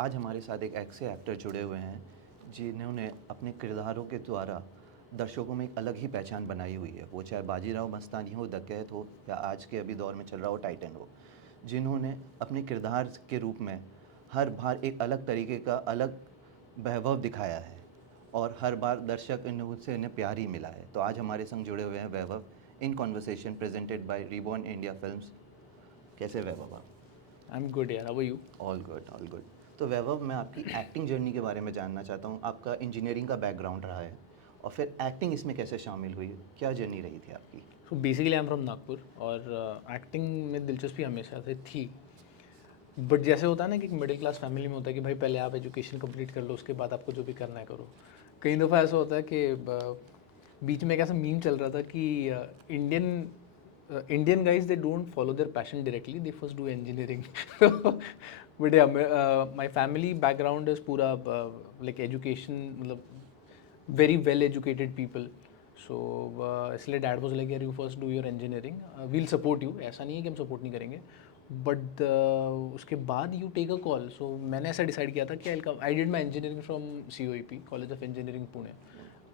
आज हमारे साथ एक ऐसे एक्टर जुड़े हुए हैं जिन्होंने अपने किरदारों के द्वारा दर्शकों में एक अलग ही पहचान बनाई हुई है। वो चाहे बाजीराव मस्तानी हो, डकैत हो, या आज के अभी दौर में चल रहा हो टाइटन हो, जिन्होंने अपने किरदार के रूप में हर बार एक अलग तरीके का अलग वैभव दिखाया है और हर बार दर्शक इनसे इन्हें प्यार ही मिला है। तो आज हमारे संग जुड़े हुए हैं Vaibhav in conversation presented by reborn India films. कैसे वैभव आप? आई एम गुड यार, how are you? All good, all good. तो वैभव, मैं आपकी एक्टिंग जर्नी के बारे में जानना चाहता हूँ। आपका इंजीनियरिंग का बैकग्राउंड रहा है और फिर एक्टिंग इसमें कैसे शामिल हुई? क्या जर्नी रही थी आपकी? So basically I am from Nagpur और एक्टिंग में दिलचस्पी हमेशा से थी। बट जैसे होता है ना कि एक मिडिल क्लास फैमिली में होता है कि भाई पहले आप एजुकेशन कंप्लीट कर लो, उसके बाद आपको जो भी करना है करो। कई दफ़ा ऐसा होता है कि बीच में एक ऐसा मीम चल रहा था कि Indian guys they don't follow their passion directly, they first do engineering. But my family background is पूरा लाइक एजुकेशन, मतलब very well educated people. So इसलिए डैड वाज लाइक यार you first do your engineering, we'll support you. ऐसा नहीं है कि हम support नहीं करेंगे, बट उसके बाद यू टेक अ कॉल। सो मैंने ऐसा डिसाइड किया था कि आई did my engineering from COEP, college of engineering Pune.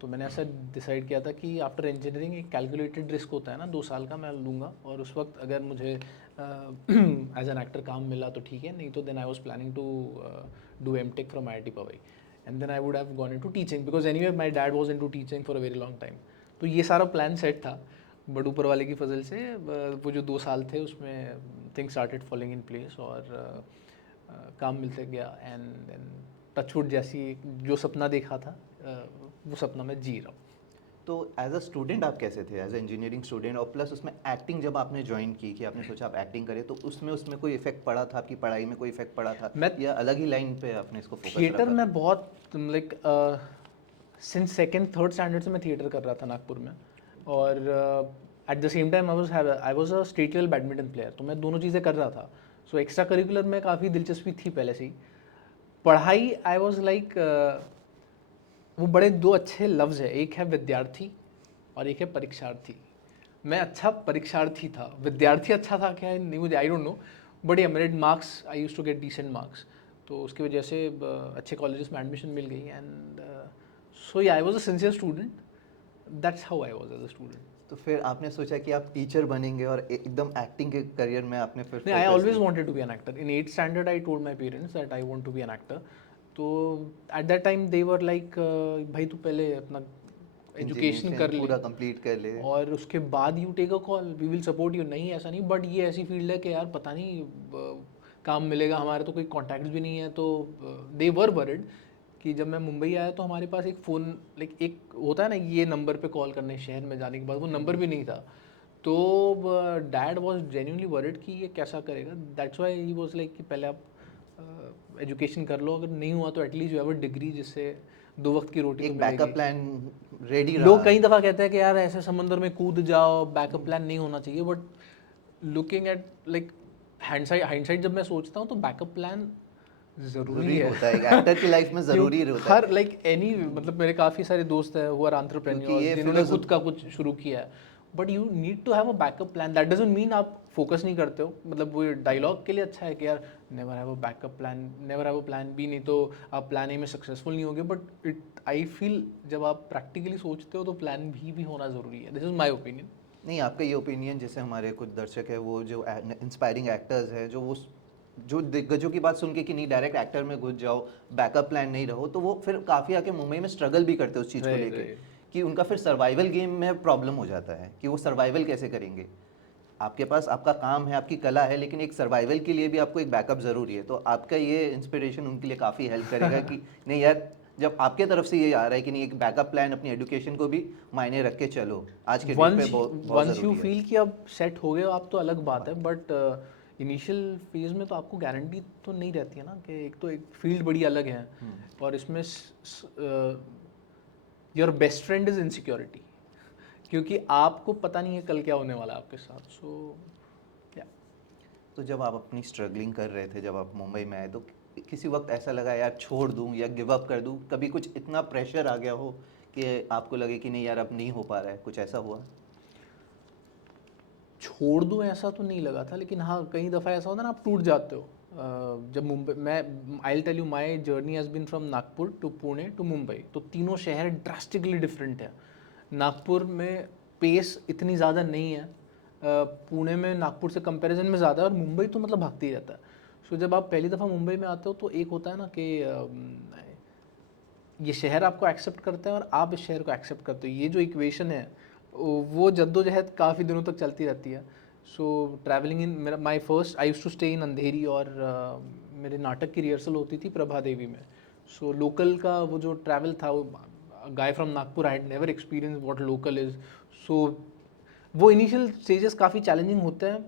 तो मैंने ऐसा डिसाइड किया था कि आफ्टर इंजीनियरिंग एक कैलकुलेटेड रिस्क होता है ना, 2 साल का मैं लूँगा, और उस वक्त अगर मुझे एज एन एक्टर काम मिला तो ठीक है, नहीं तो then I was planning to do MTech from IIT Powai, and then I would have gone into teaching because anyway my dad was into teaching for a very long time. तो ये सारा प्लान सेट था, but ऊपर वाले की फजल से वो जो 2 साल थे उसमें things started falling in place, और काम मिलते गया, एंड देन टचवुड जैसी जो सपना देखा था वो सपना मैं जी रहा हूँ। तो एज अ स्टूडेंट आप कैसे थे, एज अ इंजीनियरिंग स्टूडेंट, और प्लस उसमें एक्टिंग जब आपने ज्वाइन की कि आपने सोचा आप एक्टिंग करें, तो उसमें कोई इफेक्ट पड़ा था? आपकी पढ़ाई में कोई इफेक्ट पड़ा था मैं या अलग ही लाइन पे आपने इसको फोकस थिएटर रखा में था? बहुत like since second third standard से मैं थिएटर कर रहा था नागपुर में, और eight the same time I was a state level badminton player, तो मैं दोनों चीज़ें कर रहा था। सो एक्स्ट्रा करिकुलर में काफ़ी दिलचस्पी थी पहले से ही। पढ़ाई आई वाज लाइक, वो बड़े 2 अच्छे लफ्ज़ है, एक है विद्यार्थी और एक है परीक्षार्थी। मैं अच्छा परीक्षार्थी था, विद्यार्थी अच्छा था क्या नहीं मुझे I don't know, but yeah मेरे marks, I used to get decent marks, तो उसकी वजह से अच्छे कॉलेजेस में एडमिशन मिल गई, and so yeah I was a sincere student, that's how I was as a student. तो फिर आपने सोचा कि आप टीचर बनेंगे और एकदम एक्टिंग के करियर में आपने फिर नहीं, आई फोकस ऑलवेज किया? Wanted to be an actor. In 8th standard I told my parents that I want to be an actor. तो at that time they were like भाई तू पहले अपना एजुकेशन इंजीनियरिंग कर ले पूरा कंप्लीट कर ले। और उसके बाद you take a call, we will support you. नहीं ऐसा नहीं, बट ये ऐसी फील्ड है कि यार पता नहीं काम मिलेगा, हमारे तो कोई कॉन्टैक्ट भी नहीं है। तो दे वर वरिड कि जब मैं मुंबई आया तो हमारे पास एक फ़ोन, लाइक एक होता है ना ये नंबर पे कॉल करने शहर में जाने के बाद, वो नंबर भी नहीं था। तो डैड वॉज जेन्यूनली वरिड कि ये कैसा करेगा। That's why he was like कि पहले आप एजुकेशन कर लो, अगर नहीं हुआ तो at least you have a degree, जिससे 2 वक्त की रोटी तो एक बैकअप मिलेगी। प्लान रेडी लोग रहा। कई दफ़ा कहते हैं कि यार ऐसे समंदर में कूद जाओ, बैकअप प्लान नहीं होना चाहिए, but looking at like hindsight जब मैं सोचता हूँ तो बैकअप प्लान ज़रूरी ज़रूरी है। होता है, एक एक्टर की लाइफ में ज़रूरी क्योंकि होता हर है। लाइक एनी, मतलब मेरे काफ़ी सारे दोस्त हैं हु आर क्योंकि एंटरप्रेन्योर्स ये जिन्होंने खुद फिलोसफी का कुछ शुरू किया है, but you need to have a backup plan. That doesn't mean आप फोकस नहीं करते हो, मतलब वो डायलॉग के लिए अच्छा है कि यार never have a backup plan, never have a plan B, नहीं तो आप प्लान ए में सक्सेसफुल नहीं होगे। बट इट आई फील जब आप प्रैक्टिकली सोचते हो तो प्लान भी होना ज़रूरी है। This is my opinion. नहीं, आपका ये ओपिनियन, जैसे हमारे कुछ दर्शक है वो जो इंस्पायरिंग एक्टर्स है, जो दिग्गजों की बात सुन के कि नहीं डायरेक्ट एक्टर में घुस जाओ, बैकअप प्लान नहीं रहो, तो वो फिर काफ़ी आके मुंबई में स्ट्रगल भी करते हैं उस चीज़ को राइट लेके राइट। कि उनका फिर सर्वाइवल गेम में प्रॉब्लम हो जाता है कि वो सर्वाइवल कैसे करेंगे। आपके पास आपका काम है, आपकी कला है, लेकिन एक सर्वाइवल के लिए भी आपको एक बैकअप ज़रूरी है। तो आपका ये इंस्पिरेशन उनके लिए काफ़ी हेल्प करेगा कि नहीं यार, जब आपके तरफ से ये आ रहा है कि नहीं, एक बैकअप प्लान अपनी एजुकेशन को भी मायने रख के चलो, आज के डेट पे वंस बहुत बहुत वंस यू ज़रूरी है। फील कि अब सेट हो गए हो आप तो अलग बात है, बट इनिशियल फेज में तो आपको गारंटी तो नहीं रहती है ना, कि एक तो एक फील्ड बड़ी अलग है, और इसमें your best friend is insecurity, क्योंकि आपको पता नहीं है कल क्या होने वाला है आपके साथ। सो या तो जब आप अपनी स्ट्रगलिंग कर रहे थे, जब आप मुंबई में आए, तो किसी वक्त ऐसा लगा यार छोड़ दूं या गिव अप कर दूं? कभी कुछ इतना प्रेशर आ गया हो कि आपको लगे कि नहीं यार अब नहीं हो पा रहा है, कुछ ऐसा हुआ? छोड़ दूँ ऐसा तो नहीं लगा था, लेकिन हाँ कई दफ़ा ऐसा होता है ना, आप टूट जाते हो। जब मुंबई मैं I tell you my journey has been from Nagpur to Pune to Mumbai, तो तीनों शहर ड्रास्टिकली डिफरेंट है। नागपुर में पेस इतनी ज़्यादा नहीं है, पुणे में नागपुर से कंपैरिजन में ज़्यादा है, और मुंबई तो मतलब भागते ही रहता है। सो जब आप पहली दफ़ा मुंबई में आते हो तो एक होता है ना कि ये शहर आपको एक्सेप्ट करते हैं और आप इस शहर को एक्सेप्ट करते हो, ये जो इक्वेशन है वो जद्दोजहद काफ़ी दिनों तक चलती रहती है। सो ट्रैवलिंग इन मेरा my first I use to stay in Andheri, और मेरे नाटक की रिहर्सल होती थी प्रभा देवी में। सो लोकल का वो जो ट्रैवल था, वो guy from Nagpur, I had never experience what local is. So वो इनिशियल स्टेजेस काफ़ी चैलेंजिंग होते हैं,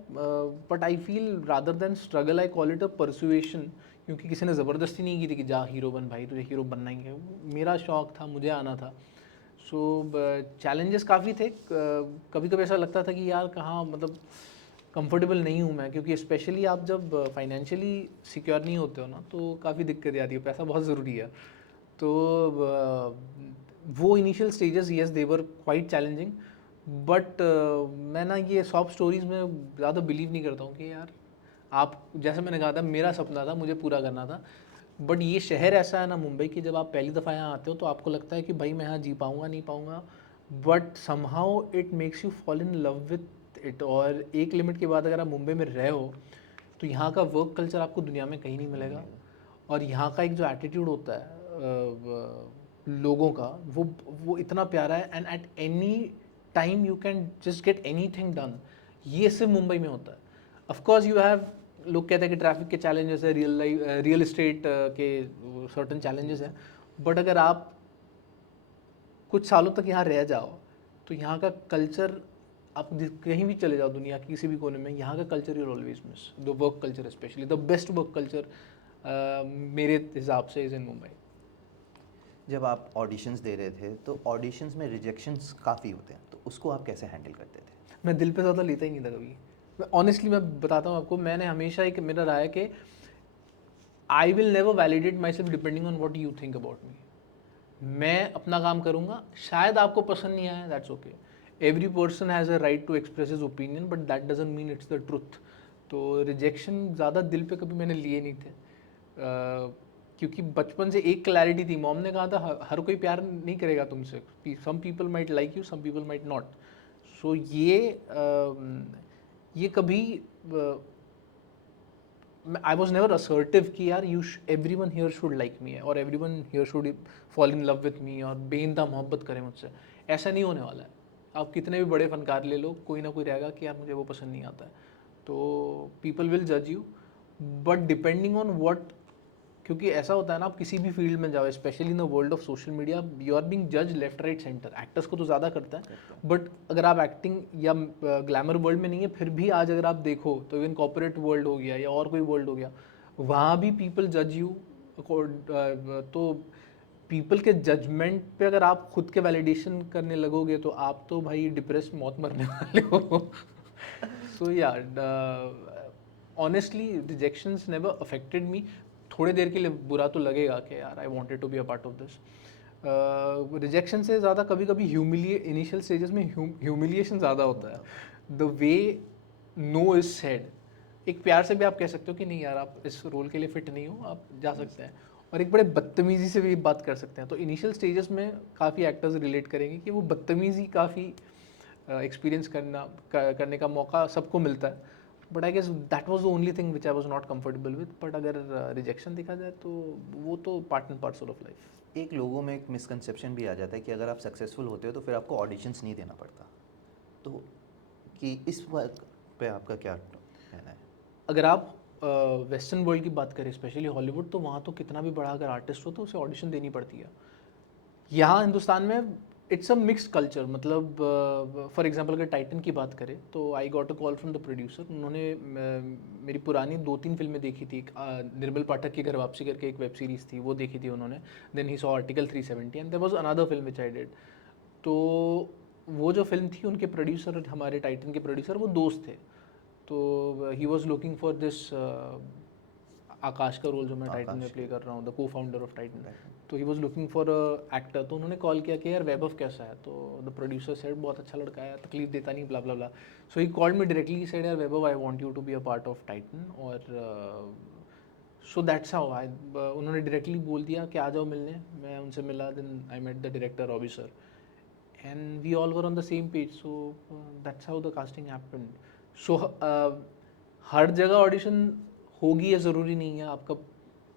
but I feel rather than struggle I call it a persuasion, क्योंकि किसी ने ज़बरदस्ती नहीं की थी कि जा हीरो बन भाई, तुझे हीरो बनना ही है। मेरा शौक था, मुझे आना था। सो चैलेंजेस काफ़ी थे, कभी कभी ऐसा लगता था कि यार कहाँ मतलब कंफर्टेबल नहीं हूँ मैं, क्योंकि स्पेशली आप जब फाइनेंशियली सिक्योर नहीं होते हो ना, तो काफ़ी दिक्कत आती है, पैसा बहुत ज़रूरी है। तो वो initial stages yes they were quite challenging, but मैं ना ये सॉफ्ट स्टोरीज़ में ज़्यादा बिलीव नहीं करता हूँ कि यार आप, जैसे मैंने कहा था मेरा सपना था, मुझे पूरा करना था, बट ये शहर ऐसा है ना मुंबई की, जब आप पहली दफ़ा यहाँ आते हो तो आपको लगता है कि भाई मैं यहाँ जी पाऊँगा नहीं पाऊँगा, but somehow it makes you fall in love with it. और एक लिमिट के बाद अगर आप मुंबई में रहे हो तो यहाँ का वर्क कल्चर आपको दुनिया में कहीं नहीं मिलेगा, और यहाँ का एक जो एटीट्यूड होता है लोगों का, वो इतना प्यारा है, and at any time you can just get any thing done. ये सिर्फ मुंबई में होता है। ऑफकोर्स यू हैव, लोग कहते हैं कि ट्रैफिक के चैलेंजेस है, रियल एस्टेट के सर्टन चैलेंजेस हैं, बट अगर आप कुछ सालों तक यहाँ रह जाओ तो यहाँ का कल्चर, आप कहीं भी चले जाओ दुनिया के किसी भी कोने में, यहाँ का culture you always miss the work culture, specially the best work culture मेरे हिसाब से इज़ इन मुंबई। जब आप ऑडिशंस दे रहे थे तो ऑडिशंस में रिजेक्शंस काफ़ी होते हैं, तो उसको आप कैसे हैंडल करते थे? मैं दिल पे ज़्यादा लेता ही नहीं था कभी। मैं ऑनेस्टली मैं बताता हूँ आपको, मैंने हमेशा एक मेरा रहा है कि I will never validate myself depending on what you think about me. मैं अपना काम करूँगा, शायद आपको पसंद नहीं आया, that's okay. Every person has a right to express his opinion, but that doesn't mean it's the truth. तो रिजेक्शन ज़्यादा दिल पे कभी मैंने लिए नहीं थे, क्योंकि बचपन से एक क्लैरिटी थी, मॉम ने कहा था हर कोई प्यार नहीं करेगा तुमसे, some people might like you, some people might not. So ये कभी आई वॉज नेवर असर्टिव कि यार everyone here should like me, और everyone here should fall in love with me और बेइंतहा मोहब्बत करें मुझसे। ऐसा नहीं होने वाला है। आप कितने भी बड़े फनकार ले लो, कोई ना कोई रहेगा कि यार मुझे वो पसंद नहीं आता है। तो पीपल विल जज you, but depending on what, क्योंकि ऐसा होता है ना, आप किसी भी फील्ड में जाओ, specially in the world of social media, you are being जज लेफ्ट राइट सेंटर। एक्टर्स को तो ज़्यादा करता है, बट अगर आप एक्टिंग या ग्लैमर वर्ल्ड में नहीं है, फिर भी आज अगर आप देखो तो इवन कॉर्पोरेट वर्ल्ड हो गया या और कोई वर्ल्ड हो गया, वहाँ भी पीपल जज यू। तो पीपल के जजमेंट पे अगर आप खुद के वैलिडेशन करने लगोगे तो आप तो भाई डिप्रेस मौत मरने वाले हो। So yeah honestly rejections never affected me. थोड़े देर के लिए बुरा तो लगेगा कि यार I wanted to be a part of this. Rejection से ज़्यादा कभी कभी इनिशियल स्टेजेस में ह्यूमिलिएशन ज़्यादा होता है। The way no is said, एक प्यार से भी आप कह सकते हो कि नहीं यार आप इस रोल के लिए फिट नहीं हो, आप जा सकते हैं, और एक बड़े बदतमीज़ी से भी बात कर सकते हैं। तो इनिशियल स्टेजेस में काफ़ी एक्टर्स रिलेट करेंगे कि वो बदतमीज़ी काफ़ी एक्सपीरियंस करने का मौका सबको मिलता है, but I guess that was the only thing which I was not comfortable with. But अगर रिजेक्शन देखा जाए तो वो तो part and parcel of life. एक लोगों में एक मिसकंसेप्शन भी आ जाता है कि अगर आप सक्सेसफुल होते हो तो फिर आपको ऑडिशंस नहीं देना पड़ता, तो कि इस बात पे आपका क्या कहना है? अगर आप वेस्टर्न वर्ल्ड की बात करें, स्पेशली हॉलीवुड, तो वहाँ तो कितना भी बड़ा अगर आर्टिस्ट हो तो उसे ऑडिशन देनी पड़ती है। यहाँ हिंदुस्तान में इट्स अ मिक्स्ड कल्चर, मतलब फॉर एग्जांपल अगर टाइटन की बात करें तो I got a call from the producer. उन्होंने मेरी पुरानी 2-3 फिल्में देखी थी। निर्मल पाठक की घर वापसी करके एक वेब सीरीज़ थी, वो देखी थी उन्होंने। Then he saw article 370 and there was another film which I did. तो वो जो फिल्म थी, उनके प्रोड्यूसर, हमारे टाइटन के प्रोड्यूसर, वो दोस्त थे। तो he was looking for this Aakash का रोल जो मैं टाइटन में प्ले कर रहा हूँ, द को फाउंडर ऑफ टाइटन। तो he was looking for actor. तो उन्होंने कॉल किया कि यार वैभव कैसा है, तो द प्रोड्यूसर सेड बहुत अच्छा लड़का है, तकलीफ देता नहीं, blah blah blah. So he called me directly, said यार Vaibhav I want you to be a part of Titan, और सो दैट्स हाउ आई, उन्होंने डायरेक्टली बोल दिया कि आ जाओ मिलने, मैं उनसे मिला, then I met the director Robbie sir, and we all were on the same page, so that's how the casting happened. So हर जगह ऑडिशन होगी, या ज़रूरी नहीं है, आपका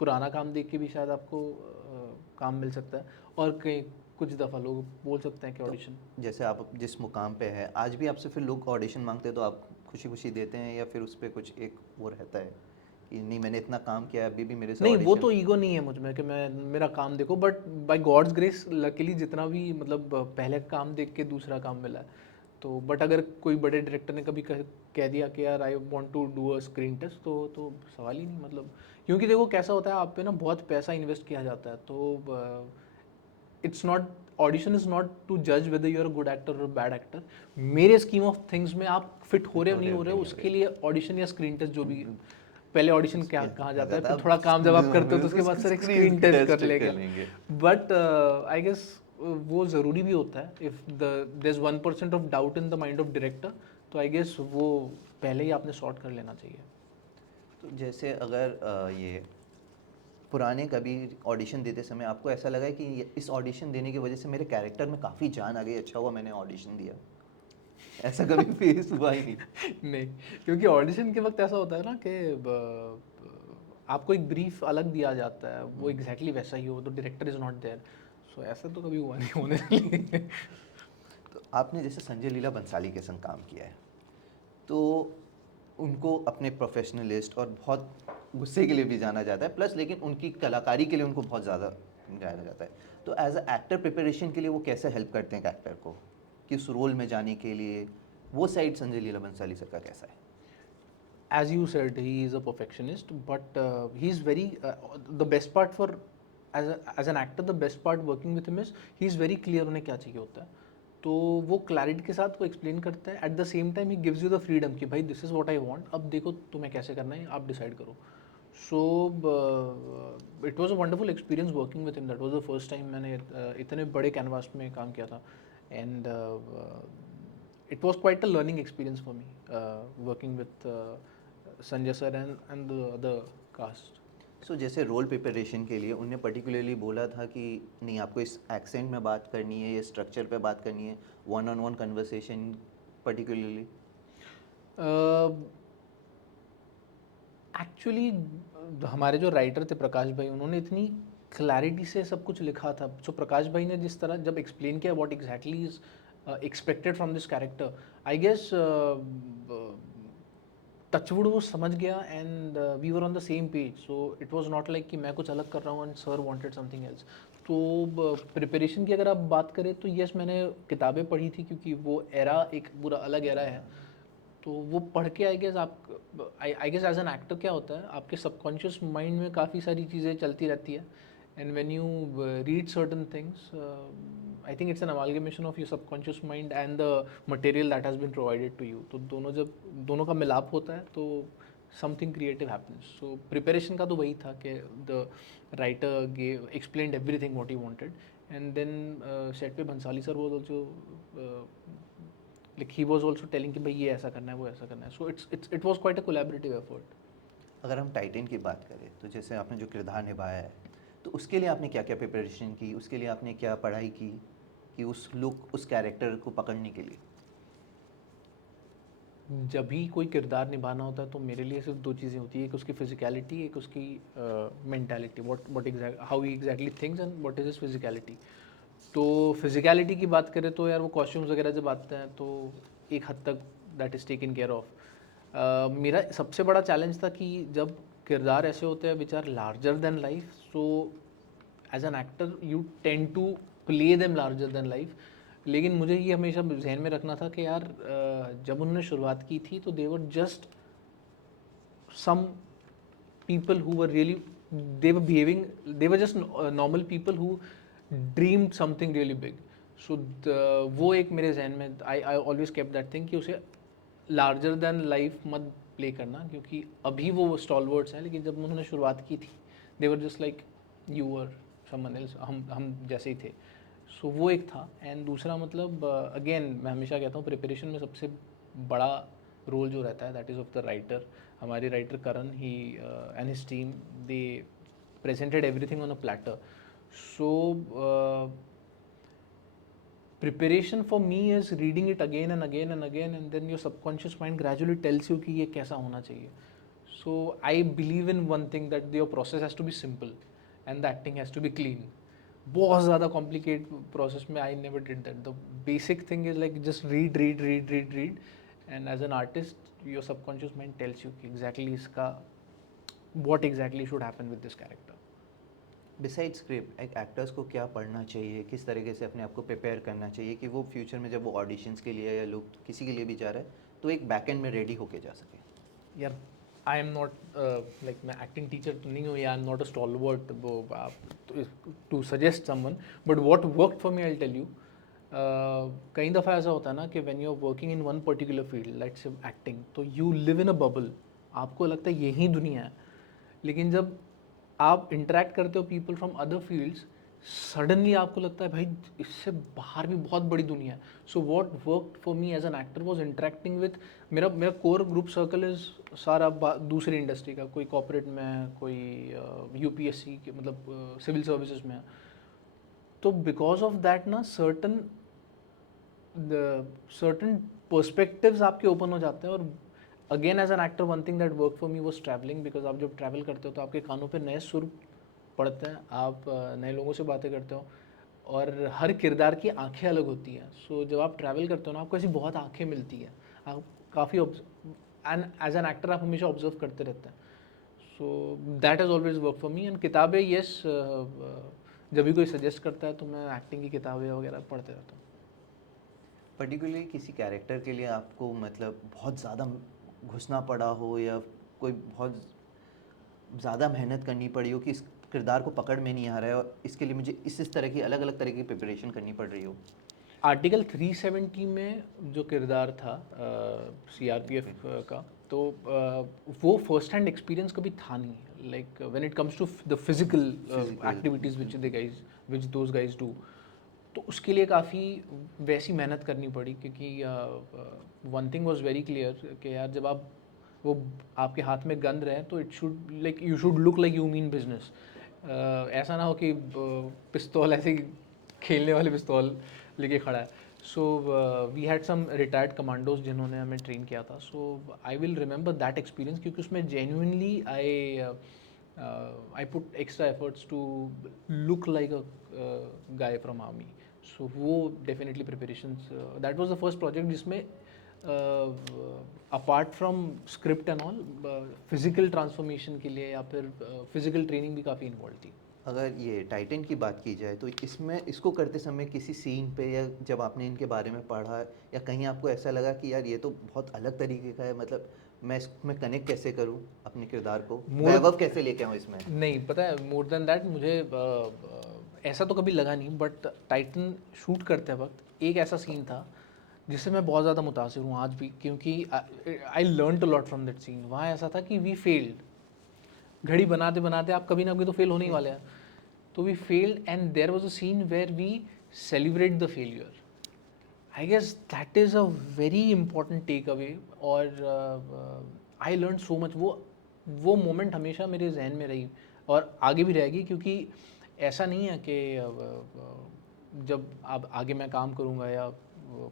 पुराना काम देख के भी शायद आपको काम मिल सकता है, और कई कुछ दफ़ा लोग बोल सकते हैं कि ऑडिशन। जैसे आप जिस मुकाम पे है आज भी आपसे फिर लोग ऑडिशन मांगते हैं तो आप खुशी खुशी देते हैं, या फिर उस पर कुछ एक वो रहता है कि नहीं मैंने इतना काम किया है अभी भी मेरे से नहीं, वो ऑडिशन? तो ईगो नहीं है मुझ में कि मैं मेरा काम देखो, but by God's grace luckily जितना भी मतलब पहले काम देख के दूसरा काम मिला है, तो बट अगर कोई बड़े डायरेक्टर ने कभी कह दिया कि यार I want to do a screen test, तो सवाल ही नहीं, मतलब क्योंकि देखो कैसा होता है, आप पे ना बहुत पैसा इन्वेस्ट किया जाता है, तो it's not, audition is not to जज whether you are a good actor और बैड एक्टर। मेरे स्कीम ऑफ थिंग्स में आप फिट हो रहे हो नहीं हो रहे हो, उसके लिए ऑडिशन या स्क्रीन टेस्ट जो भी, पहले ऑडिशन क्या कहा जाता है, फिर थोड़ा काम जब आप करते हो तो उसके बाद सर एक स्क्रीन टेस्ट कर लेंगे, बट आई गेस वो ज़रूरी भी होता है। If there is 1% of doubt in the mind of director, तो आई गेस वो पहले ही आपने सॉर्ट कर लेना चाहिए। तो जैसे अगर ये पुराने कभी ऑडिशन देते समय आपको ऐसा लगा है कि इस ऑडिशन देने की वजह से मेरे कैरेक्टर में काफ़ी जान आ गई, अच्छा हुआ मैंने ऑडिशन दिया, ऐसा कभी फेस हुआ ही नहीं? नहीं, क्योंकि ऑडिशन के वक्त ऐसा होता है ना कि आपको एक ब्रीफ अलग दिया जाता है, वो एग्जैक्टली वैसा ही हो, तो डायरेक्टर इज नॉट देयर, सो ऐसा तो कभी हुआ नहीं होने के लिए। तो आपने जैसे संजय लीला बंसाली के संग काम किया है, तो उनको अपने प्रोफेशनलिस्ट और बहुत गुस्से के लिए भी जाना जाता है, प्लस लेकिन उनकी कलाकारी के लिए उनको बहुत ज़्यादा जाना जाता है। तो एज अ एक्टर प्रिपरेशन के लिए वो कैसे हेल्प करते हैं एक्टर को कि उस रोल में जाने के लिए, वो साइड संजय लीला बंसाली सर का कैसा है? As you said, he is a perfectionist, but he is very the best part for as an actor, the best part working with him is he is very clear उन्हें क्या चाहिए होता है, तो वो क्लैरिटी के साथ वो एक्सप्लेन करता है, eight the same time he gives you the freedom कि भाई this is what I want, अब देखो तुम्हें कैसे करना है, आप डिसाइड करो। सो it was a wonderful experience working with him, that was the first time मैंने इतने बड़े कैनवास में काम किया था, and it was quite a learning experience for me, working with Sanjay sir and the other cast. सो जैसे role preparation के लिए उनने पर्टिकुलरली बोला था कि नहीं आपको इस एक्सेंट में बात करनी है, ये स्ट्रक्चर पे बात करनी है, one on one conversation particularly? Actually हमारे जो राइटर थे प्रकाश भाई, उन्होंने इतनी क्लैरिटी से सब कुछ लिखा था, सो प्रकाश भाई ने जिस तरह जब एक्सप्लेन किया what exactly is expected from this character, I guess touchwood वो समझ गया, and we were on the same page, so it was not like कि मैं कुछ अलग कर रहा हूँ and sir wanted something else. तो प्रिपरेशन की अगर आप बात करें तो यस, मैंने किताबें पढ़ी थी, क्योंकि वो एरा एक पूरा अलग एरा है, तो वो पढ़ के आई गेस आप I guess as an actor क्या होता है, आपके सबकॉन्शियस माइंड में काफ़ी सारी चीज़ें चलती रहती है, and when you read certain things, I think it's an amalgamation of your subconscious mind and the material that has been provided to you, तो दोनों जब दोनों का मिलाप होता है तो something creative happens. So preparation का तो वही था कि the writer gave explained everything what he wanted, and then set पे Bhansali sir was also like he was also telling कि भाई ये ऐसा करना है, वो ऐसा करना है, so it was quite a collaborative effort. अगर हम टाइटन की बात करें तो जैसे आपने जो किरदार निभाया है, तो उसके लिए आपने क्या क्या प्रिपरेशन की, उसके लिए आपने क्या पढ़ाई की कि उस लुक उस कैरेक्टर को पकड़ने के लिए? जब भी कोई किरदार निभाना होता है तो मेरे लिए सिर्फ दो चीज़ें होती है, एक उसकी फिजिकलिटी, एक उसकी mentality, what exact how he exactly things and what is his physicality. तो फिजिकलिटी की बात करें तो यार वो कॉस्ट्यूम्स वगैरह जब आते हैं तो एक हद तक that is taken care of. मेरा सबसे बड़ा चैलेंज था कि जब किरदार ऐसे होते हैं which are larger than life, so as an actor you tend to play them larger than life, लेकिन मुझे ये हमेशा जहन में रखना था कि यार जब उन्होंने शुरुआत की थी तो they were just some people who were really, they were just normal people who dreamed something really big. So वो एक मेरे जहन में I always kept that thing कि उसे larger than life मत प्ले करना, क्योंकि अभी वो स्टॉलवर्ड्स हैं, लेकिन जब उन्होंने शुरुआत की थी they were just like you were someone else, हम जैसे ही थे। सो वो एक था, एंड दूसरा मतलब अगेन मैं हमेशा कहता हूँ प्रिपरेशन में सबसे बड़ा रोल जो रहता है that is of the writer. हमारे राइटर करण ही and his team they presented everything on a platter. So preparation for me is reading it again and again and again, and then your subconscious mind gradually tells you कि ये कैसा होना चाहिए. So I believe in one thing, that your process has to be simple and the acting has to be clean. बहुत ज़्यादा complicated process में I never did that. The basic thing is like just read, and as an artist your subconscious mind tells you कि exactly इसका what exactly should happen with this character. Beside script एक actors को क्या पढ़ना चाहिए, किस तरीके से अपने आप को प्रिपेयर करना चाहिए कि वो फ्यूचर में जब वो ऑडिशंस के लिए या लोग किसी के लिए भी जा रहा है तो एक बैक एंड में रेडी होके जा सके? यार आई एम नॉट लाइक मैं एक्टिंग टीचर तो नहीं हूँ, या I am not a stalwart to suggest someone, but what worked for me I tell you. कई दफ़ा ऐसा होता है ना कि when you are working in one particular field like acting, तो you live in a bubble, आपको लगता है यही दुनिया है. लेकिन जब आप इंटरेक्ट करते हो people from other fields, suddenly आपको लगता है भाई इससे बाहर भी बहुत बड़ी दुनिया है. So what worked for me as an actor was interacting with मेरा कोर ग्रुप सर्कल इज सारा दूसरी इंडस्ट्री का, कोई कॉर्पोरेट में है, कोई यूपीएससी के मतलब सिविल सर्विसेज में है. तो बिकॉज ऑफ दैट ना सर्टन पर्सपेक्टिव्स आपके ओपन हो जाते हैं. और again as an actor one thing that work for me was travelling, because आप जब ट्रैवल करते हो तो आपके कानों पे नए सुर पड़ते हैं, आप नए लोगों से बातें करते हो, और हर किरदार की आंखें अलग होती हैं. सो जब आप ट्रैवल करते हो ना, आपको ऐसी बहुत आंखें मिलती हैं, आप काफ़ी एंड एज एन एक्टर आप हमेशा ऑब्जर्व करते रहते हैं. So that has always work for me. And किताबें येस, जब भी कोई सजेस्ट करता है तो मैं एक्टिंग की किताबें वगैरह पढ़ते रहता हूँ. पर्टिकुलरली किसी कैरेक्टर के लिए आपको मतलब बहुत ज़्यादा घुसना पड़ा हो या कोई बहुत ज़्यादा मेहनत करनी पड़ी हो कि इस किरदार को पकड़ में नहीं आ रहा है और इसके लिए मुझे इस तरह की अलग अलग तरह की प्रिपरेशन करनी पड़ रही हो? आर्टिकल 370 में जो किरदार था सीआरपीएफ का, तो वो फर्स्ट हैंड एक्सपीरियंस कभी था नहीं, like when it comes to the physical activities which those guys do. तो उसके लिए काफ़ी वैसी मेहनत करनी पड़ी, क्योंकि one thing was very clear कि यार जब आप वो आपके हाथ में गन रहे तो it should like you should look like you mean business. ऐसा ना हो कि पिस्तौल ऐसे ही खेलने वाले पिस्तौल लेके खड़ा है. So we had some retired commandos जिन्होंने हमें ट्रेन किया था. So I will remember that experience, क्योंकि उसमें genuinely I put extra efforts to look like a guy from army. So वो definitely preparations, that was the first project जिसमें apart from script and all physical transformation के लिए या फिर physical training भी काफ़ी इन्वॉल्व थी. अगर ये टाइटन की बात की जाए तो इसमें इसको करते समय किसी सीन पे या जब आपने इनके बारे में पढ़ा या कहीं आपको ऐसा लगा कि यार ये तो बहुत अलग तरीके का है, मतलब मैं इसमें कनेक्ट कैसे करूं अपने किरदार को, वैभव कैसे लेके आऊँ इसमें? नहीं पता है, मोर देन दैट मुझे ऐसा तो कभी लगा नहीं, बट टाइटन शूट करते वक्त एक ऐसा सीन था जिससे मैं बहुत ज़्यादा मुतासिर हूँ आज भी, क्योंकि I learn a lot from that scene. वहाँ ऐसा था कि वी फेल्ड, घड़ी बनाते बनाते आप कभी ना कभी तो फेल होने ही वाले हैं. तो we failed and there was a scene where we celebrate the failure. I guess that is a very important takeaway. और आई लर्न सो मच. वो मोमेंट हमेशा मेरे जहन में रही और आगे भी रहेगी, क्योंकि ऐसा नहीं है कि जब आप आगे मैं काम करूँगा या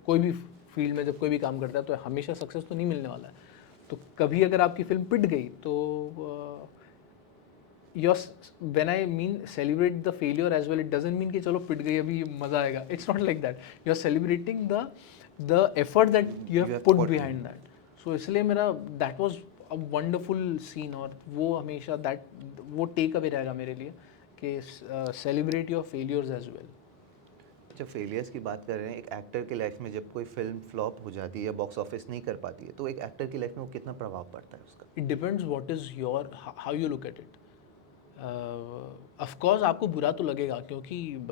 कोई भी फील्ड में जब कोई भी काम करता है तो हमेशा सक्सेस तो नहीं मिलने वाला है. तो कभी अगर आपकी फिल्म पिट गई तो your when I mean celebrate the failure as well, it doesn't mean कि चलो पिट गई अभी मज़ा आएगा. It's not like that. You are celebrating the effort that you have put behind that. So इसलिए मेरा that was a wonderful scene, और वो हमेशा वो टेक अवे रहेगा मेरे लिए कि celebrate your failures as well. जब फेलियर्स की बात कर रहे हैं, एक एक्टर की लाइफ में जब कोई फिल्म फ्लॉप हो जाती है या बॉक्स ऑफिस नहीं कर पाती है तो एक एक्टर की लाइफ में वो कितना प्रभाव पड़ता है उसका? It depends what is your how you look at it. Of course आपको बुरा तो लगेगा, क्योंकि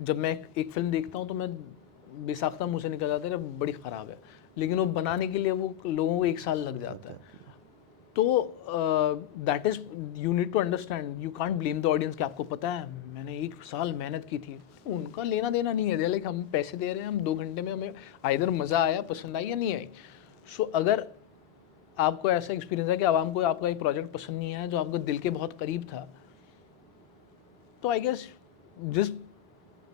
जब मैं एक फिल्म देखता हूँ तो मैं बेसाख्ता मुँह से निकल जाता है बड़ी ख़राब है, लेकिन वो बनाने के लिए वो लोगों को 1 साल लग जाता है. तो that is you need to understand, you can't blame the audience कि आपको पता है मैंने 1 साल मेहनत की थी. उनका लेना देना नहीं है. लाइक हम पैसे दे रहे हैं, हम 2 घंटे में हमें आइदर मज़ा आया, पसंद आई या नहीं आई. सो अगर आपको ऐसा एक्सपीरियंस है कि आवाम को आपका एक प्रोजेक्ट पसंद नहीं आया जो आपको दिल के बहुत करीब था, तो I guess just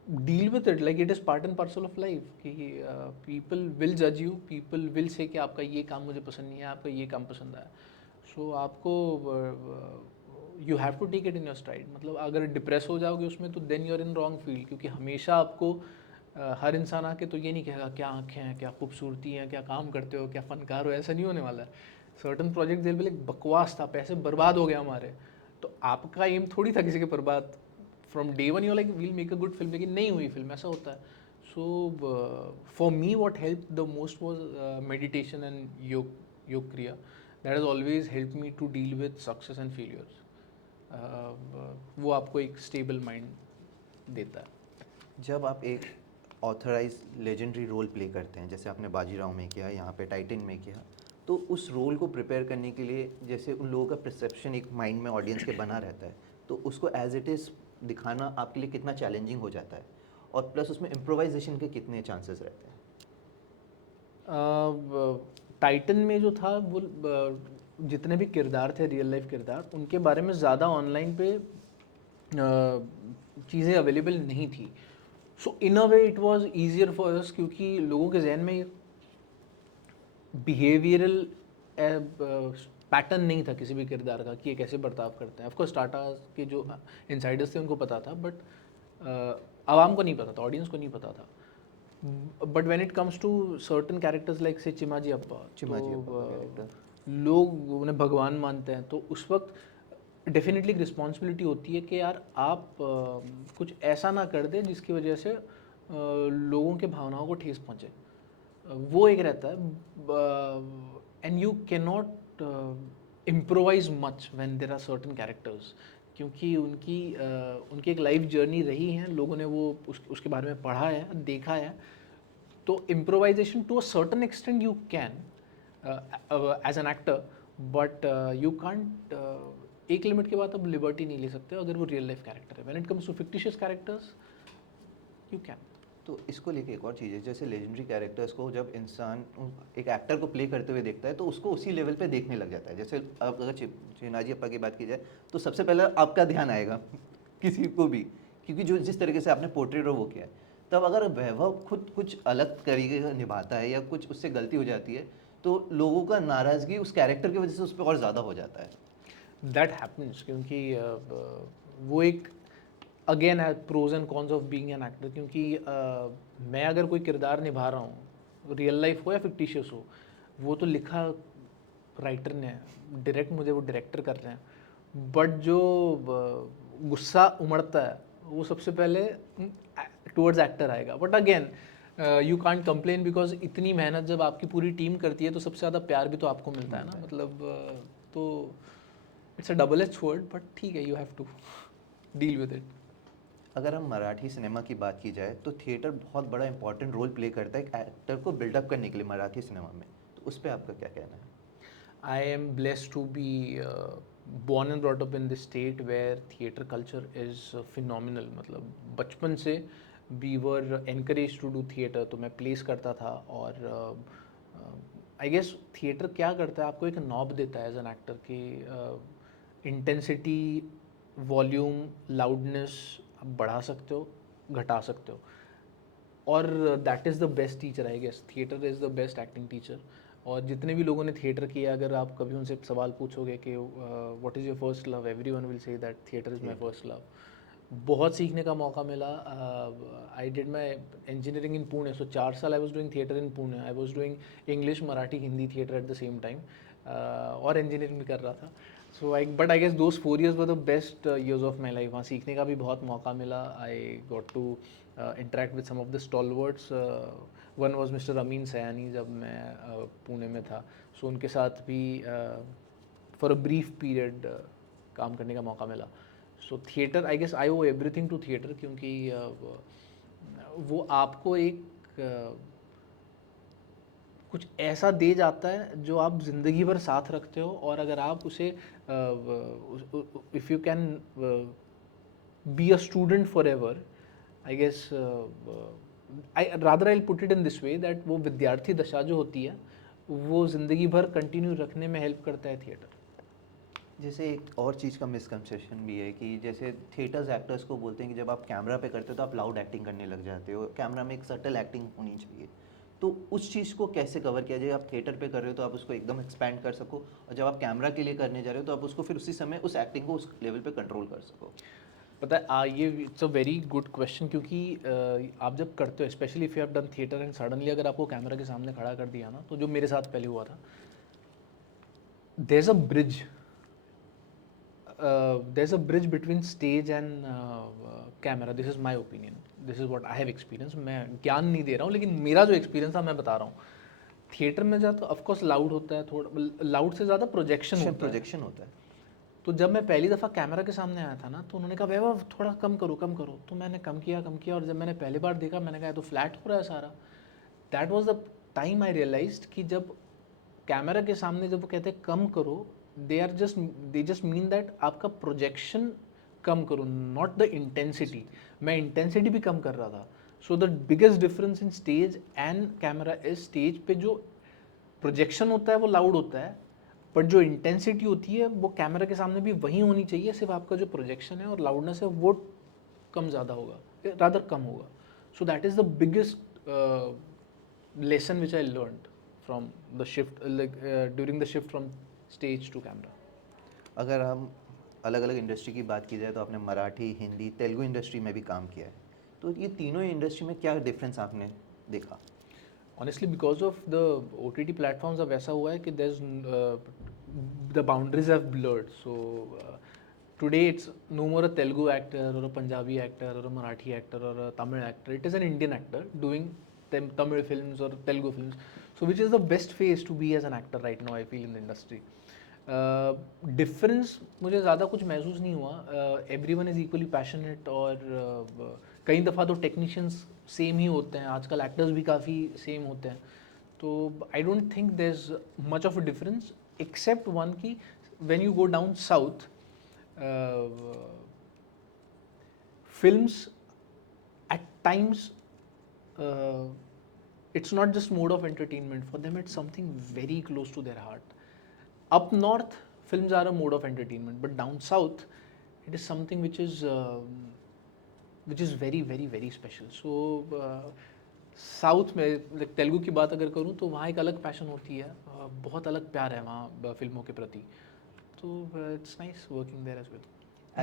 deal with it, like it is part and parcel of life कि पीपल विल जज यू, पीपल विल से कि आपका ये काम मुझे पसंद नहीं है, आपका ये काम पसंद आया। सो आपको you have to take it in your stride. मतलब अगर डिप्रेस हो जाओगे उसमें तो then you are in wrong field, क्योंकि हमेशा आपको हर इंसान आके तो ये नहीं कहेगा क्या आँखें हैं, क्या खूबसूरती हैं, क्या काम करते हो, क्या फनकार हो, ऐसा नहीं होने वाला है। सर्टन प्रोजेक्ट दिल में एक बकवास था, पैसे बर्बाद हो गए हमारे, तो आपका एम थोड़ी था किसी के बर्बाद। From day one you like will make a good film, लेकिन नहीं हुई फिल्म, ऐसा होता है। So for me what help the most was meditation and yoga kriya. That has always help me to deal with success and failures. वो आपको एक stable mind देता है। जब आप एक ऑथराइज लेजेंडरी रोल प्ले करते हैं, जैसे आपने बाजीराव में किया, यहाँ पे टाइटन में किया, तो उस रोल को प्रिपेयर करने के लिए जैसे उन लोगों का परसेप्शन एक माइंड में ऑडियंस के बना रहता है, तो उसको एज इट इज़ दिखाना आपके लिए कितना चैलेंजिंग हो जाता है, और प्लस उसमें इम्प्रोवाइजेशन के कितने चांसेस रहते हैं? टाइटन में जो था वो जितने भी किरदार थे, रियल लाइफ किरदार, उनके बारे में ज़्यादा ऑनलाइन पे चीज़ें अवेलेबल नहीं थी। So in a way it was easier for us, क्योंकि लोगों के जहन में बिहेवियरल पैटर्न नहीं था किसी भी किरदार का कि ये कैसे बर्ताव करते हैं। ऑफकोर्स टाटा के जो इनसाइडर्स थे उनको पता था, बट आवाम को नहीं पता था, ऑडियंस को नहीं पता था। But when it comes to certain characters like say Chimaji अप्पा, चिमाजी अप्पा का तो कैरेक्टर। लोग उन्हें भगवान मानते हैं, तो उस वक्त डेफिनेटली एक रिस्पॉन्सिबिलिटी होती है कि यार आप कुछ ऐसा ना कर दें जिसकी वजह से लोगों के भावनाओं को ठेस पहुँचे। वो एक रहता है, and you can not improvise much when there are certain characters, क्योंकि उनकी एक लाइफ जर्नी रही है, लोगों ने वो उसके बारे में पढ़ा है, देखा है। तो improvisation to a certain extent you can as an actor, but you can't एक लिमिट के बाद अब लिबर्टी नहीं ले सकते अगर वो रियल लाइफ कैरेक्टर है। When it comes to fictitious characters you can. तो इसको लेके एक और चीज़ है, जैसे लेजेंडरी कैरेक्टर्स को जब इंसान एक एक्टर को प्ले करते हुए देखता है तो उसको उसी लेवल पे देखने लग जाता है। जैसे अब अगर चिनाजी अप्पा की बात की जाए तो सबसे पहले आपका ध्यान आएगा किसी को भी, क्योंकि जो जिस तरीके से आपने पोर्ट्रेट वो किया है। तब अगर वैभव खुद कुछ अलग तरीके का निभाता है या कुछ उससे गलती हो जाती है तो लोगों का नाराज़गी उस कैरेक्टर की वजह से उस पर और ज़्यादा हो जाता है। दैट हैपन्स, क्योंकि वो एक अगेन है pros and cons of being an actor. क्योंकि मैं अगर कोई किरदार निभा रहा हूँ, रियल लाइफ हो या फिक्टिशियस हो, वो तो लिखा राइटर ने है, डायरेक्ट मुझे वो डायरेक्टर कर रहे हैं। बट जो गुस्सा उमड़ता है वो सबसे पहले टुवर्ड्स एक्टर आएगा। But again you can't complain, because इतनी मेहनत जब आपकी पूरी टीम करती है तो सबसे ज़्यादा प्यार भी तो आपको मिलता है ना। मतलब तो it's a double edge sword, but ठीक है, you have to deal with it. अगर हम मराठी सिनेमा की बात की जाए तो थिएटर बहुत बड़ा इंपॉर्टेंट रोल प्ले करता है एक एक्टर को बिल्डअप करने के लिए मराठी सिनेमा में, तो उस पर आपका क्या कहना है? I am blessed to be born and brought up in this state where theatre culture is phenomenal. मतलब बचपन से we were encouraged to do theatre, तो मैं प्लेस करता था। और आई गेस थिएटर क्या करता है, आपको एक नॉब देता है एज एन एक्टर की इंटेंसिटी, वॉल्यूम, लाउडनेस आप बढ़ा सकते हो, घटा सकते हो। और that is the best teacher, I guess theatre is the best acting teacher. और जितने भी लोगों ने थिएटर किया, अगर आप कभी उनसे सवाल पूछोगे कि what is your first love, everyone will say that theatre is my first love. बहुत सीखने का मौका मिला। I did my engineering in Pune, so 4 साल I was doing theatre in Pune. I was doing English, Marathi, Hindi theatre at the same time, और engineering भी कर रहा था। So but I guess those 4 years were the best years of my life. वहाँ सीखने का भी बहुत मौका मिला। I got to interact with some of the stalwarts. One was Mr. Amin Sayani, जब मैं पुणे में था, सो उनके साथ भी फॉर अ ब्रीफ पीरियड काम करने का मौका मिला। So theatre, I guess I owe everything to theatre, क्योंकि वो आपको एक कुछ ऐसा दे जाता है जो आप ज़िंदगी भर साथ रखते हो। और अगर आप उसे if you can be a student forever, I guess I rather I put it in this way that वो विद्यार्थी दशा जो होती है वो ज़िंदगी भर कंटिन्यू रखने में हेल्प करता है थिएटर। जैसे एक और चीज़ का मिसकंसेप्शन भी है कि जैसे थिएटर्स एक्टर्स को बोलते हैं कि जब आप कैमरा पे करते हो तो आप लाउड एक्टिंग करने लग जाते हो, कैमरा में एक सटल एक्टिंग होनी चाहिए। तो उस चीज़ को कैसे कवर किया जाए? आप थिएटर पे कर रहे हो तो आप उसको एकदम एक्सपैंड कर सको, और जब आप कैमरा के लिए करने जा रहे हो तो आप उसको फिर उसी समय उस एक्टिंग को उस लेवल पे कंट्रोल कर सको। पता है ये it's a very good question, क्योंकि आप जब करते हो, specially if you have done theatre and suddenly अगर आपको कैमरा के सामने खड़ा कर दिया ना, तो जो मेरे साथ पहले हुआ था, there is a bridge, there's a bridge between stage and camera. This is my opinion, this is what I have experienced. मैं ज्ञान नहीं दे रहा हूँ, लेकिन मेरा जो एक्सपीरियंस था मैं बता रहा हूँ। थिएटर में जा तो ऑफकोर्स लाउड होता है, थोड़ा लाउड से ज़्यादा प्रोजेक्शन होता है। प्रोजेक्शन होता है। तो जब मैं पहली दफ़ा कैमरा के सामने आया था ना, तो उन्होंने कहा वैभव थोड़ा कम करो कम करो, तो मैंने कम किया, और जब मैंने पहली बार देखा मैंने कहा तो फ्लैट हो रहा है सारा। That was the time I realised कि जब कैमरा के सामने जब वो कहते हैं कम करो, दे जस्ट मीन दैट आपका प्रोजेक्शन कम करो, नॉट द इंटेंसिटी। मैं इंटेंसिटी भी कम कर रहा था। So the biggest difference in stage and camera is, stage पे जो प्रोजेक्शन होता है वो लाउड होता है, बट जो इंटेंसिटी होती है वो कैमरा के सामने भी वही होनी चाहिए, सिर्फ आपका जो प्रोजेक्शन है और लाउडनेस है वो कम ज़्यादा होगा, रादर कम होगा। So that is the biggest lesson which I learned from the shift, during the shift from stage to camera. अगर हम अलग अलग इंडस्ट्री की बात की जाए तो आपने मराठी, हिंदी, तेलुगु इंडस्ट्री में भी काम किया है, तो ये तीनों इंडस्ट्री में क्या डिफरेंस आपने देखा? Honestly, because of the OTT platforms अब ऐसा हुआ है कि there's the boundaries have blurred. So today it's no more a Telugu actor or a Punjabi actor or a Marathi actor or a Tamil actor. It is an Indian actor doing Tamil films or Telugu films. So which is the best phase to be as an actor right now, I feel, in the industry. Difference मुझे ज़्यादा कुछ महसूस नहीं हुआ। Everyone is equally passionate, और कई दफ़ा तो टेक्नीशियंस सेम ही होते हैं, आजकल एक्टर्स भी काफ़ी सेम होते हैं। तो I don't think there is much of a difference, except one कि when you go down south, films at times, it's not just mode of entertainment for them, it's something very close to their heart. Up north, films are a mode of entertainment, but down south, it is something which is very very very special. So south में तेलुगु की बात अगर करूँ तो वहाँ एक अलग passion होती है, बहुत अलग प्यार है वहाँ फिल्मों के प्रति। तो it's nice working there as well.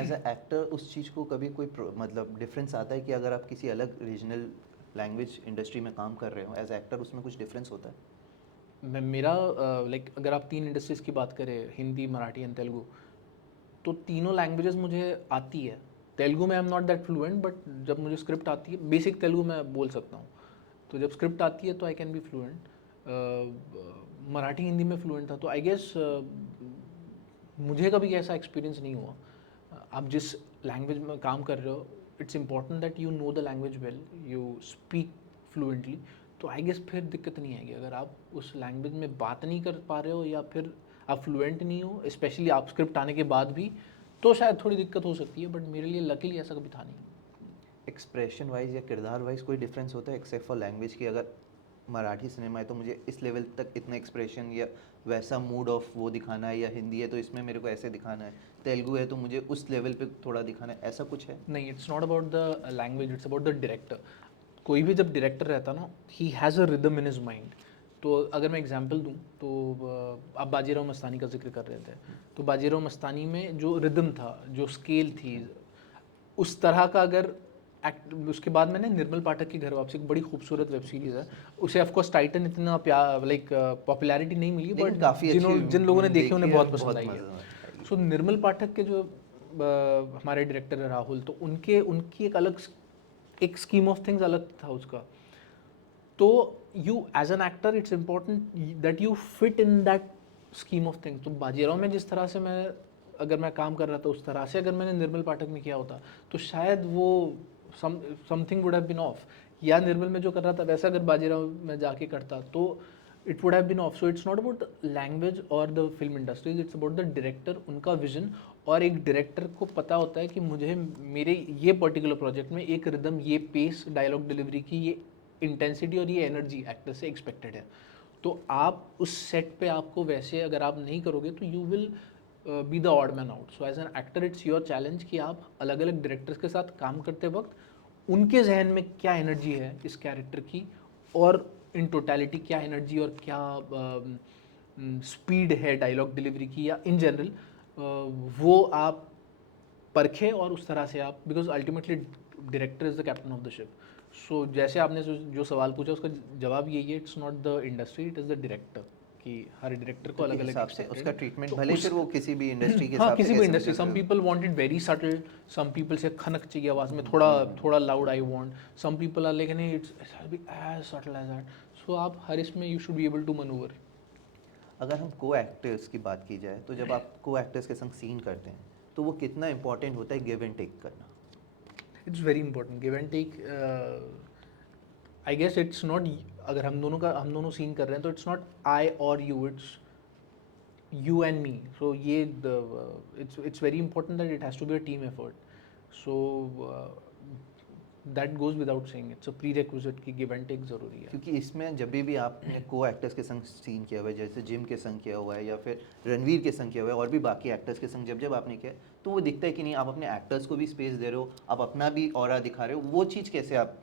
As a actor उस चीज़ को कभी कोई मतलब डिफरेंस आता है कि अगर आप किसी अलग रीजनल लैंग्वेज इंडस्ट्री में काम कर रहे हो, एज एक्टर उसमें कुछ डिफरेंस होता है? मेरा अगर आप तीन इंडस्ट्रीज़ की बात करें, हिंदी, मराठी एंड तेलुगु, तो तीनों लैंग्वेजेस मुझे आती है। तेलुगु में आई am not that fluent, but जब मुझे स्क्रिप्ट आती है, बेसिक तेलुगु मैं बोल सकता हूँ, तो जब स्क्रिप्ट आती है तो I can be fluent. Marathi Hindi में फ्लुएंट था, तो आई गेस मुझे कभी ऐसा एक्सपीरियंस नहीं हुआ। आप जिस लैंग्वेज में काम कर रहे हो, it's important that you know the language well, you speak fluently, तो आई गेस फिर दिक्कत नहीं आएगी। अगर आप उस लैंग्वेज में बात नहीं कर पा रहे हो या फिर आप फ्लुएंट नहीं हो, स्पेशली आप स्क्रिप्ट आने के बाद भी, तो शायद थोड़ी दिक्कत हो सकती है, बट मेरे लिए लकीली ऐसा कभी था नहीं। एक्सप्रेशन वाइज या किरदार वाइज कोई डिफरेंस होता है एक्सेप्ट फॉर लैंग्वेज की? अगर मराठी सिनेमा है तो मुझे इस लेवल तक इतना एक्सप्रेशन या वैसा मूड ऑफ वो दिखाना है, या हिंदी है तो इसमें मेरे को ऐसे दिखाना है, तेलुगु है तो मुझे उस लेवल पे थोड़ा दिखाना है, ऐसा कुछ है? नहीं, it's not about the language, it's about the director. कोई भी जब डायरेक्टर रहता ना, he has a rhythm in his mind. तो अगर मैं एग्जांपल दूं तो आप बाजीराव मस्तानी का जिक्र कर रहे थे, तो बाजीराव मस्तानी में जो रिदम था, जो स्केल थी, उस तरह का अगर एक्ट। उसके बाद मैंने निर्मल पाठक की घर वापसी, एक बड़ी खूबसूरत वेब सीरीज़ है, उसे ऑफकोर्स टाइटन इतना प्यार पॉपुलैरिटी नहीं मिली, लेकिन बट काफ़ी अच्छी जिन लोगों ने देखी उन्हें देखी है, बहुत पसंद आई है। मज़ा आई। सो निर्मल पाठक के जो हमारे डायरेक्टर है राहुल, तो उनकी एक अलग एक स्कीम ऑफ थिंग्स अलग था उसका। तो you as an actor it's important that you fit in that scheme of things. तो बाजीराव में जिस तरह से अगर मैं काम कर रहा था, उस तरह से अगर मैंने निर्मल पाठक में किया होता तो शायद वो something would have been off, या निर्मल में जो कर रहा था वैसा अगर बाजीराव में जाके करता तो it would have been off. So it's not about the language और the film industries, it's about the director, उनका विजन। और एक डायरेक्टर को पता होता है कि मुझे मेरे ये पर्टिकुलर प्रोजेक्ट में एक रिदम, ये पेस, डायलॉग डिलीवरी की ये इंटेंसिटी और ये एनर्जी एक्टर से एक्सपेक्टेड है। तो आप उस सेट पे आपको वैसे अगर आप नहीं करोगे तो you will be the odd man out. So as an actor it's your challenge कि आप अलग अलग डायरेक्टर्स के साथ काम करते वक्त उनके जहन में क्या एनर्जी है इस कैरेक्टर की, और इन टोटलिटी क्या एनर्जी और क्या स्पीड है डायलॉग डिलीवरी की या इन जनरल, वो आप परखे और उस तरह से आप, because ultimately director is the captain of the ship. So जैसे आपने जो सवाल पूछा उसका जवाब यही है, it's not the industry, it is the director, कि हर डायरेक्टर को तो अलग किस अलग हिसाब से उसका ट्रीटमेंट भले ही फिर वो किसी भी इंडस्ट्री के हाँ हिसाब से किसी भी कैसे इंडस्ट्री, मेजर सम करे. People want it very subtle, some people से खनक चाहिए आवाज़ में, थोड़ा थोड़ा loud I want, some people are like नहीं it's be as subtle as that. So आप हर इसमें you should be able to manoeuvre. अगर हम को एक्टर्स की बात की जाए तो जब आप को एक्टर्स के संग सीन करते हैं तो वो कितना इंपॉर्टेंट होता है गिव एंड टेक करना. It's very important give and take. I guess it's not, अगर हम दोनों सीन कर रहे हैं तो इट्स नॉट आई और you, it's you and me. So ये it's very important that it has to be a team effort. So that goes without saying. It's a prerequisite कि give and take ज़रूरी है. क्योंकि इसमें जब भी आपने को एक्टर्स के संग सीन किया हुआ है, जैसे जिम के संग किया हुआ है या फिर रणवीर के संग किया हुआ है और भी बाकी एक्टर्स के संग जब आपने किया तो वो दिखता है कि नहीं आप अपने एक्टर्स को भी स्पेस दे रहे हो, आप अपना भी ऑरा दिखा रहे हो. वो चीज़ कैसे आप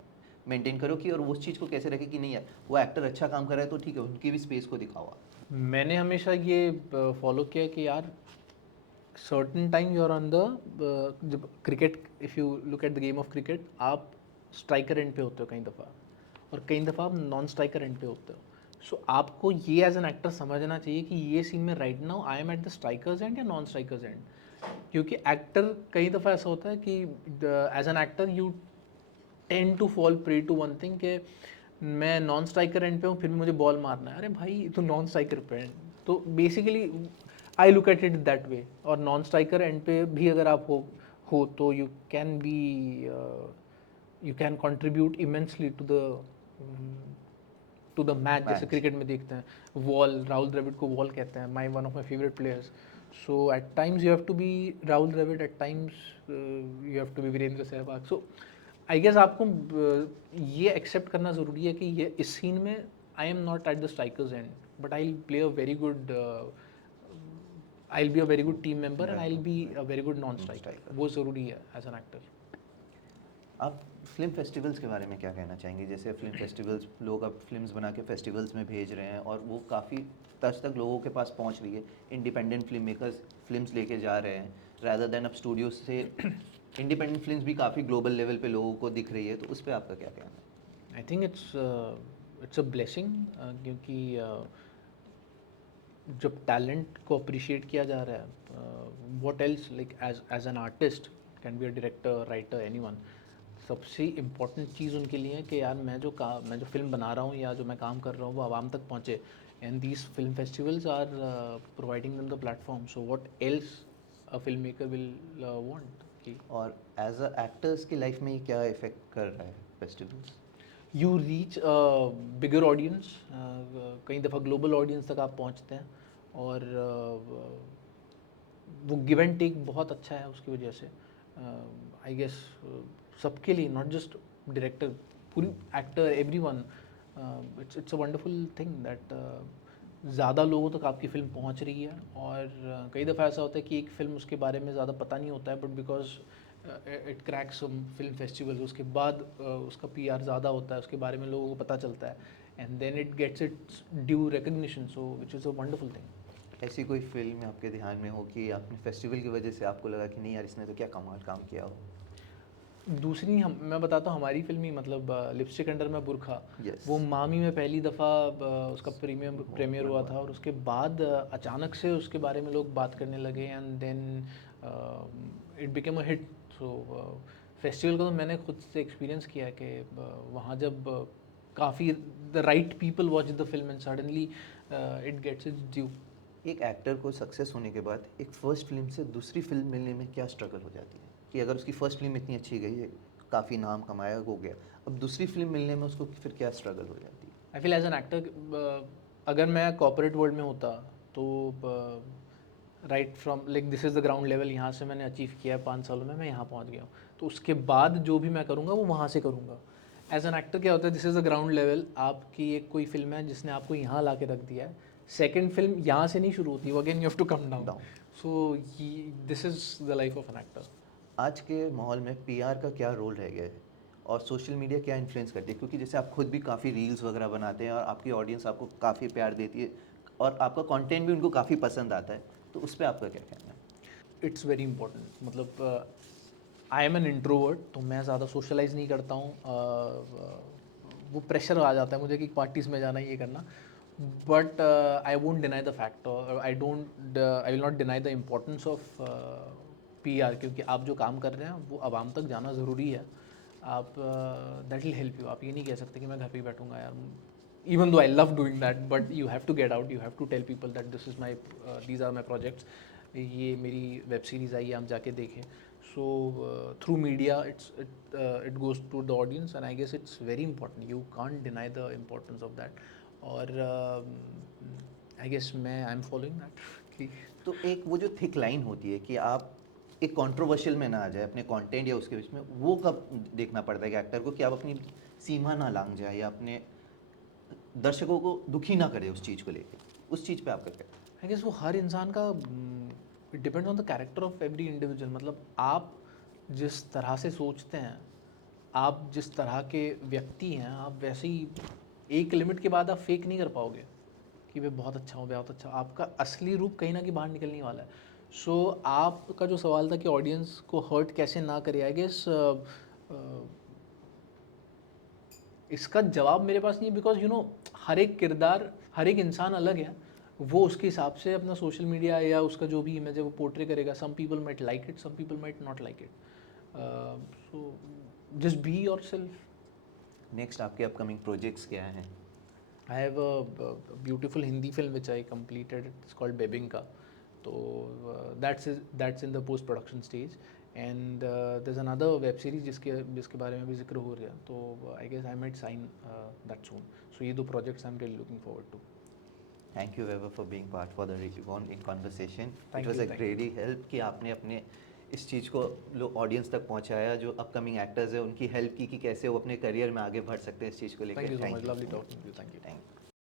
मेंटेन करो कि और उस चीज़ को कैसे रखें कि नहीं यार वो एक्टर अच्छा काम कर रहा है तो ठीक है उनकी भी स्पेस को दिखाओ आप. मैंने हमेशा ये फॉलो किया कि यार certain time you are on the, जब cricket, if you look at the game of cricket, आप स्ट्राइकर एंड पे होते हो कई दफ़ा और कई दफ़ा आप नॉन स्ट्राइकर एंड पे होते हो. सो आपको ये एज एन एक्टर समझना चाहिए कि ये सीन में right now I am at the strikers end या नॉन स्ट्राइकर्स एंड. क्योंकि एक्टर कई दफ़ा ऐसा होता है कि as an actor you tend to fall prey to one thing कि मैं नॉन स्ट्राइकर एंड पे हूँ फिर भी मुझे बॉल मारना है. अरे भाई तो नॉन स्ट्राइकर पे है. तो basically I look at it that way. और नॉन स्ट्राइकर एंड पे भी अगर आप हो तो you can contribute immensely to the match. जैसे मैच क्रिकेट में देखते हैं वॉल, राहुल द्रविड़ को वॉल कहते हैं, my one of my favourite players. So at times you have to be Rahul Dravid, at times you have to be Virender Sehwag. So I guess आपको ये accept करना ज़रूरी है कि ये इस सीन में आई am not at the strikers and but I will play a very good, I will be a very good team member and I will be a very good non striker. वो ज़रूरी है as an actor. आप film festivals के बारे में क्या कहना चाहेंगे. जैसे फिल्म फेस्टिवल्स लोग अब फिल्म्स बना के फेस्टिवल्स में भेज रहे हैं और वो काफ़ी टच तक लोगों के पास पहुंच रही है. इंडिपेंडेंट फिल्म मेकर्स फिल्म्स लेके जा रहे हैं रादर देन अब स्टूडियो से इंडिपेंडेंट फिल्म्स भी काफ़ी ग्लोबल लेवल पे लोगों को दिख रही है. तो उस पर आपका क्या कहना है. I think it's a blessing, क्योंकि जब टैलेंट को अप्रिशिएट किया जा रहा है, what else, like as an artist, can be a director, writer, anyone, सबसे इम्पॉर्टेंट चीज़ उनके लिए है कि यार मैं जो फिल्म बना रहा हूँ या जो मैं काम कर रहा हूँ वो आवाम तक पहुँचे. And these film festivals are providing them the platform. So what else a film maker will want. और एज अ एक्टर्स की लाइफ में ये क्या इफेक्ट कर रहा है festivals. You reach bigger audience, कई दफ़ा ग्लोबल ऑडियंस तक आप पहुंचते हैं और वो गिव एंड टेक बहुत अच्छा है उसकी वजह से. आई गेस सबके लिए, नॉट जस्ट डायरेक्टर, पूरी actor, every one, it's a wonderful thing that ज़्यादा लोगों तक आपकी फ़िल्म पहुंच रही है. और कई दफ़ा ऐसा होता है कि एक फ़िल्म उसके बारे में ज़्यादा पता नहीं होता है but because it cracks some film festival, उसके बाद उसका PR ज़्यादा होता है, उसके बारे में लोगों को पता चलता है and then it gets its due recognition. So which is a wonderful thing. ऐसी कोई फिल्म आपके ध्यान में हो कि आपने फेस्टिवल की वजह से आपको लगा कि नहीं यार इसने तो क्या कमाल काम किया हो. दूसरी मैं बताता हूँ हमारी फिल्म ही, मतलब लिपस्टिक अंडर में बुरखा, Yes. वो मामी में पहली दफ़ा उसका प्रीमियर हुआ था और उसके बाद अचानक से उसके बारे में लोग बात करने लगे and then it became a hit. So festival का तो मैंने खुद से एक्सपीरियंस किया है कि वहाँ जब काफ़ी the right people watch the film and suddenly it gets its due. एक एक्टर को सक्सेस होने के बाद एक फर्स्ट फिल्म से दूसरी फिल्म मिलने में क्या स्ट्रगल हो जाती है कि अगर उसकी फर्स्ट फिल्म इतनी अच्छी गई है, काफ़ी नाम कमाया हो गया, अब दूसरी फिल्म मिलने में उसको फिर क्या स्ट्रगल हो जाती है. I feel as an actor, अगर मैं कॉर्पोरेट वर्ल्ड में होता तो right from like this is the ground level, यहाँ से मैंने अचीव किया है 5 सालों में, मैं यहाँ पहुँच गया हूँ, तो उसके बाद जो भी मैं करूँगा वो वहाँ से करूँगा. एज एन एक्टर क्या होता है, this is a ground level. आपकी एक कोई फिल्म है जिसने आपको यहाँ ला के रख दिया है. सेकेंड फिल्म यहाँ से नहीं शुरू होती, वो again you have to come down. Down. So this is the life of an actor. आज के माहौल में पीआर का क्या रोल रह गया है और सोशल मीडिया क्या इन्फ्लुएंस करती है, क्योंकि जैसे आप खुद भी काफ़ी रील्स वगैरह बनाते हैं और आपकी ऑडियंस आपको काफ़ी प्यार देती है और आपका कंटेंट भी उनको काफ़ी पसंद आता है, तो उस पर आपका क्या कहना है? It's very important. मतलब आई एम एन इंट्रोवर्ट, तो मैं ज़्यादा सोशलाइज नहीं करता हूँ. वो प्रेशर आ जाता है मुझे कि पार्टीज़ में जाना, ये करना. But I won't deny the fact, I will not deny the importance of PR, क्योंकि आप जो काम कर रहे हैं वो आवाम तक जाना ज़रूरी है. आप दैट विल हेल्प यू. आप ये नहीं कह सकते कि मैं घर पे ही बैठूंगा यार. Even though I love doing that, but you have to get out. You have to tell people that these are my projects. ये मेरी वेब सीरीज़ आई है, आप जाके देखें. So through media, it goes to the audience, and I guess it's very important. You can't deny the importance of that. और I guess I'm following that. कि तो एक वो जो थिक लाइन होती है कि आप एक कंट्रोवर्शियल में ना आ जाए अपने कंटेंट या उसके बीच में, वो कब देखना पड़ता है कि एक्टर को कि आप अपनी सीमा ना लांघ जाए या अपने दर्शकों को दुखी ना करे उस चीज़ को लेके, उस चीज़ पे आपका क्या? आई गेस वो हर इंसान का, it depends on the character of every individual. मतलब आप जिस तरह से सोचते हैं, आप जिस तरह के व्यक्ति हैं, आप वैसे ही एक लिमिट के बाद आप फेक नहीं कर पाओगे कि मैं बहुत अच्छा हूँ, बहुत अच्छा. आपका असली रूप कहीं ना कहीं बाहर निकलने वाला है. सो आपका जो सवाल था कि ऑडियंस को हर्ट कैसे ना करे, आई गेस इसका जवाब मेरे पास नहीं है. बिकॉज यू नो, हर एक किरदार, हर एक इंसान अलग है. वो उसके हिसाब से अपना सोशल मीडिया या उसका जो भी इमेज है वो पोर्ट्रे करेगा. Some people might like it, some people might not like it. So just be yourself. Next आपके अपकमिंग प्रोजेक्ट्स क्या हैं? I have a beautiful Hindi film which I completed. It's called Bebinka. So that's in the post production stage, and there's another web series जिसके बारे में भी जिक्र हो रहा है. तो I guess I might sign that soon. So ये दो projects I'm really looking forward to. Thank you ever for being part for the rewind in conversation. It Thank was you, a thank great help कि आपने अपने इस चीज़ को लो audience तक पहुंचाया, जो अपकमिंग एक्टर्स है उनकी हेल्प की कि कैसे वो अपने करियर में आगे बढ़ सकते हैं इस चीज़ को लेकर. Thank you so thank much. You. Lovely talking to you. Thank you. Thank you.